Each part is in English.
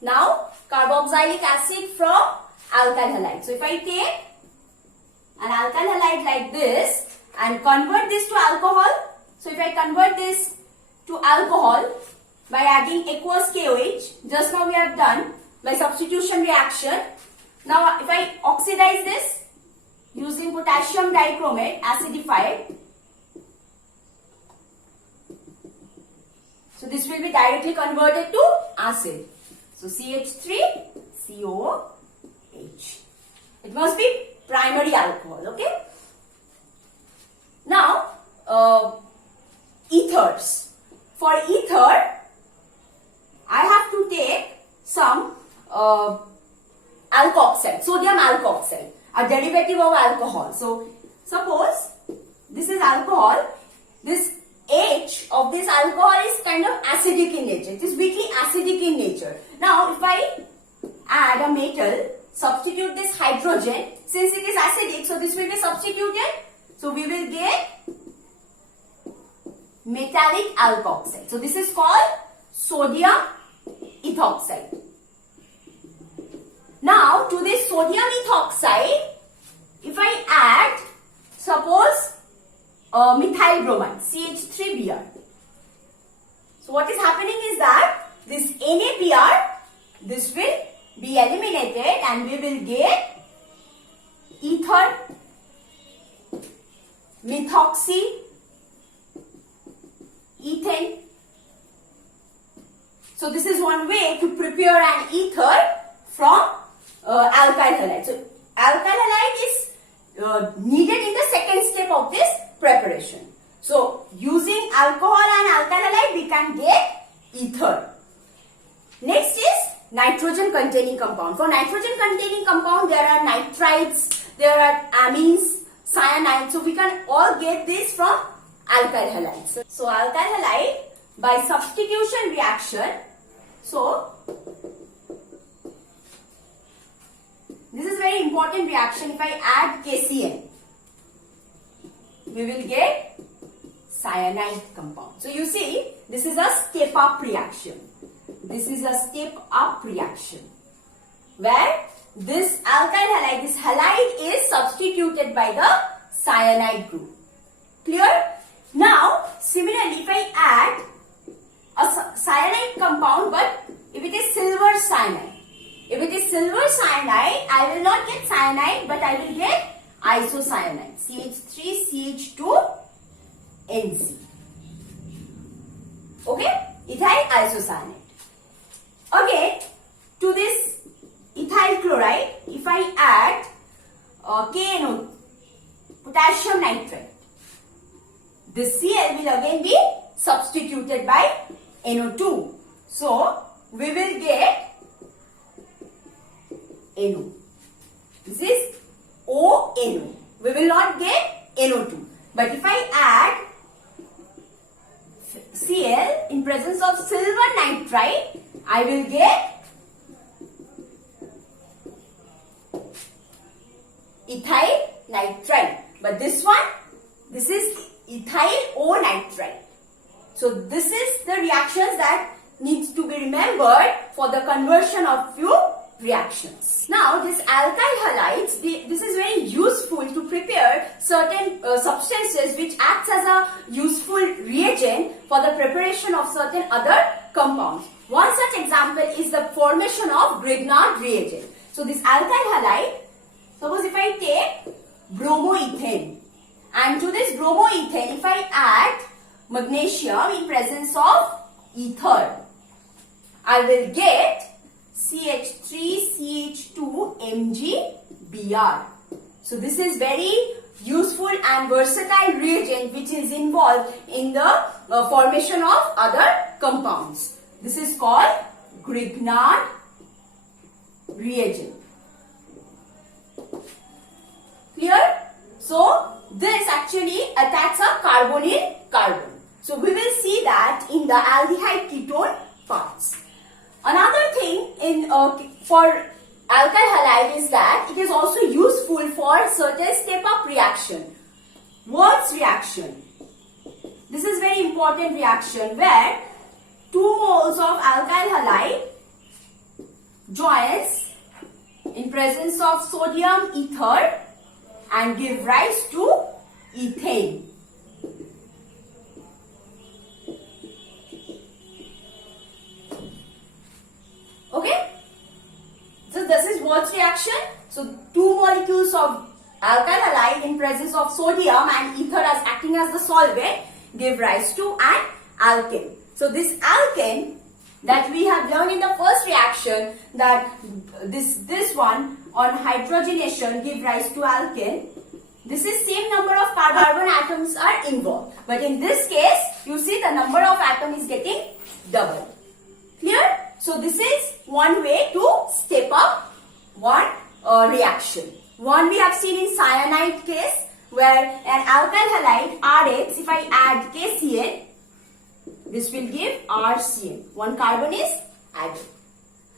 Now carboxylic acid from alkyl halide. So if I take an alkyl halide like this and convert this to alcohol. So if I convert this to alcohol by adding aqueous KOH, just now we have done by substitution reaction. Now if I oxidize this using potassium dichromate acidified, so this will be directly converted to acid. So CH3COH. It must be primary alcohol, okay? Now, ethers. For ether, I have to take some alkoxide, sodium alkoxide, a derivative of alcohol. So, suppose this is alcohol. This H of this alcohol is kind of acidic in nature. It is weakly acidic in nature. Now, if I add a metal, substitute this hydrogen, since it is acidic, so this will be substituted. So we will get metallic alkoxide. So this is called sodium ethoxide. Now to this sodium ethoxide, if I add, suppose methyl bromide, CH3Br. So what is happening is that this NaBr, this will be eliminated and we will get ether methoxy ethane. So this is one way to prepare an ether from alkyl halide. So alkyl halide is needed in the second step of this preparation. So using alcohol and alkyl halide we can get ether. Next is nitrogen containing compound. For nitrogen containing compound there are nitrites, there are amines, cyanide. So we can all get this from alkyl halides. So alkyl halide by substitution reaction. So this is very important reaction. If I add KCN, we will get cyanide compound. So you see, this is a step up reaction. This is a step up reaction where this alkyl halide, this halide is substituted by the cyanide group. Clear? Now, similarly, if I add a cyanide compound, but if it is silver cyanide, if it is silver cyanide, I will not get cyanide, but I will get isocyanide, CH3CH2NC. Okay? Ethyl isocyanate. Okay, to this ethyl chloride, if I add KNO, potassium nitrate, this Cl will again be substituted by NO2. So, we will get NO. This is ONO. We will not get NO2. But if I add Cl in presence of silver nitride, I will get ethyl nitride. But this one, this is ethyl O nitride. So this is the reactions that needs to be remembered for the conversion of few reactions. Now this alkyl halides, this is very useful to prepare certain substances which acts as a useful reagent for the preparation of certain other compounds. One such example is the formation of Grignard reagent. So this alkyl halide, suppose if I take bromoethane, and to this bromoethane if I add magnesium in presence of ether, I will get CH3CH2MgBr. So this is very useful and versatile reagent which is involved in the formation of other compounds. This is called Grignard reagent. Clear? So this actually attacks a carbonyl carbon. So we will see that in the aldehyde ketone parts. Another thing in for alkyl halide is that it is also useful for certain step up reaction. Wurtz reaction. This is very important reaction where 2 moles of alkyl halide joins in presence of sodium ether and give rise to ethane. Okay? So this is what reaction? So two molecules of alkyl halide in presence of sodium and ether as acting as the solvent give rise to an alkane. So this alkane that we have learned in the first reaction, that this one on hydrogenation give rise to alkane. This is same number of carbon atoms are involved, but in this case you see the number of atom is getting double. Clear? So this is one way to step up one reaction. One we have seen in cyanide case, where an alkyl halide RH, if I add KCl, this will give RCl. One carbon is added.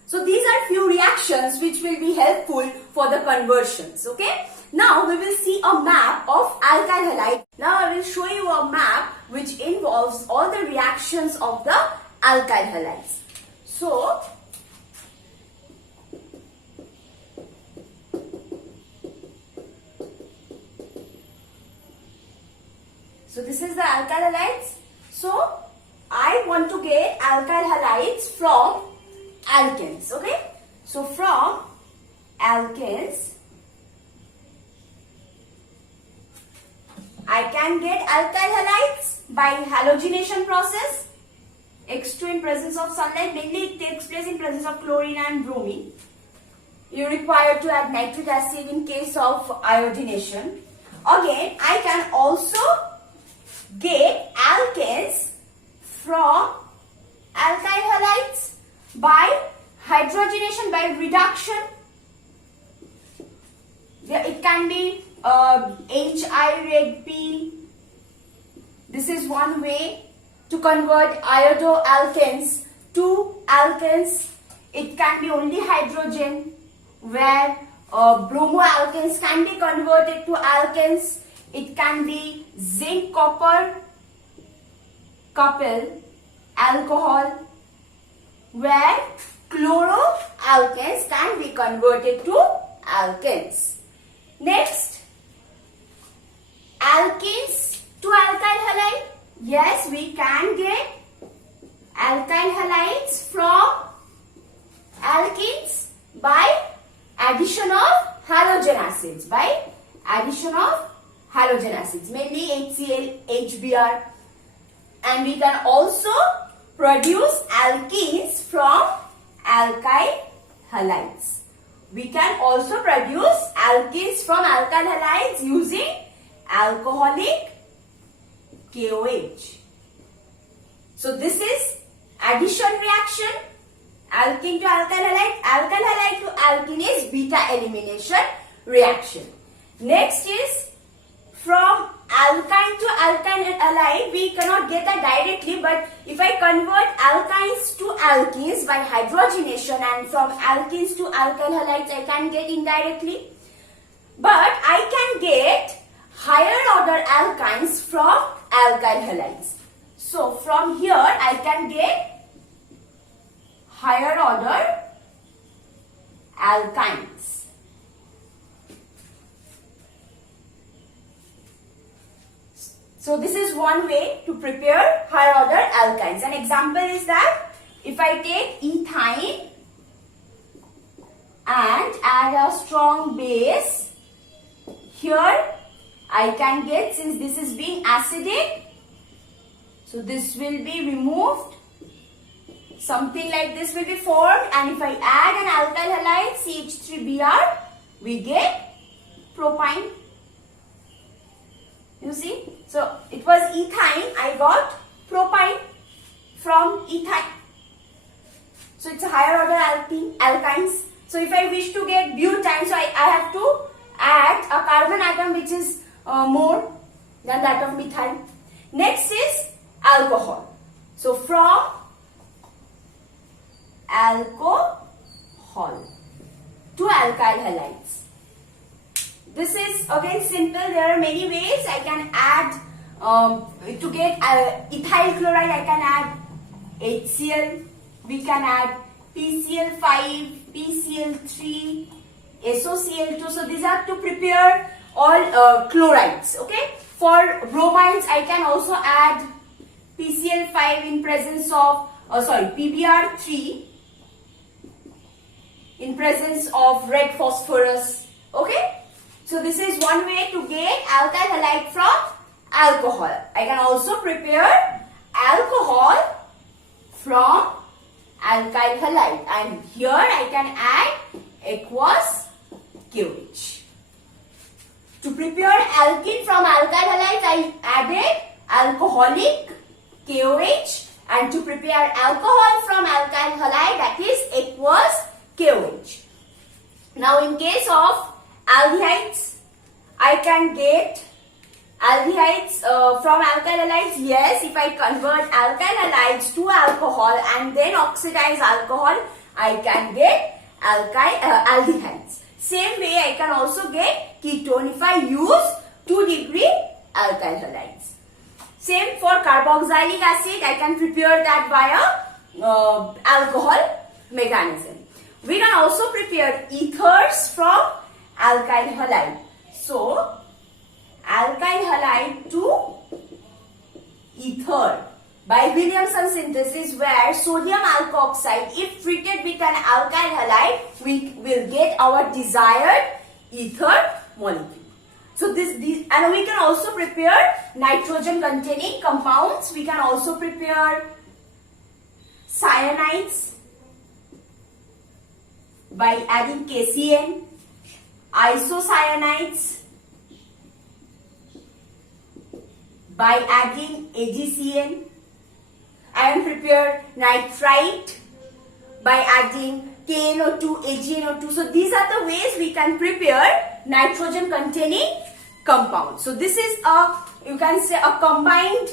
So these are few reactions which will be helpful for the conversions. Okay. Now we will see a map of alkyl halide. Now I will show you a map which involves all the reactions of the alkyl halides. So this is the alkyl halides. So I want to get alkyl halides from alkanes. Okay. So from alkanes I can get alkyl halides by halogenation process. X2 in presence of sunlight, mainly it takes place in presence of chlorine and bromine. You require to add nitric acid in case of iodination. Again, I can also get alkanes from alkyl halides by hydrogenation, by reduction. It can be HI red P. This is one way to convert iodoalkanes to alkanes. It can be only hydrogen, where bromoalkanes can be converted to alkanes. It can be zinc copper couple alcohol, where chloroalkanes can be converted to alkanes. Next, alkenes to alkyl halide. Yes, we can get alkyl halides from alkenes by addition of halogen acids. By addition of halogen acids, mainly HCl, HBr, and we can also produce alkenes from alkyl halides. We can also produce alkenes from alkyl halides using alcoholic KOH. So this is addition reaction, alkene to alkyl halide. Alkyl halide to alkene is beta elimination reaction. Next is from alkyne to alkyl halide. We cannot get that directly, but if I convert alkynes to alkenes by hydrogenation and from alkenes to alkyl halides, I can get indirectly. But I can get higher order alkynes from alkyl halides. So from here I can get higher order alkynes. So this is one way to prepare higher order alkynes. An example is that if I take ethyne and add a strong base, here I can get, since this is being acidic, so this will be removed. Something like this will be formed, and if I add an alkyl halide CH3Br, we get propyne. You see? So it was ethyne, I got propyne from ethyne. So it's a higher order alkynes. So if I wish to get butane, so I have to add a carbon atom which is more than that of methyl. Next is alcohol. So from alcohol to alkyl halides. This is again simple. There are many ways I can add to get ethyl chloride. I can add HCl. We can add PCl5, PCl3, SOCl2. So these are to prepare all chlorides. Okay. For bromides, I can also add PCl5 in presence of PBr3 in presence of red phosphorus. Okay. So this is one way to get alkyl halide from alcohol. I can also prepare alcohol from alkyl halide, and here I can add aqueous KOH. To prepare alkene from alkyl halide, I added alcoholic KOH, and to prepare alcohol from alkyl halide, that is aqueous KOH. Now in case of aldehydes, I can get aldehydes from alkyl halides. Yes, if I convert alkyl halides to alcohol and then oxidize alcohol, I can get aldehydes. Same way I can also get ketone if I use 2-degree alkyl halides. Same for carboxylic acid, I can prepare that via alcohol mechanism. We can also prepare ethers from alkyl halide. So, alkyl halide to ether by Williamson synthesis, where sodium alkoxide, if treated with an alkyl halide, we will get our desired ether molecule. So and we can also prepare nitrogen containing compounds. We can also prepare cyanides by adding KCN, isocyanides by adding AgCN. I can prepare nitrite by adding KNO2, AgNO2. So these are the ways we can prepare nitrogen containing compounds. So this is you can say a combined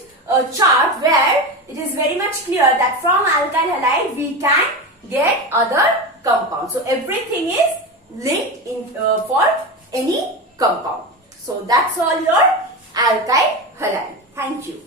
chart where it is very much clear that from alkyl halide we can get other compounds. So everything is linked in for any compound. So that's all your alkyl halide. Thank you.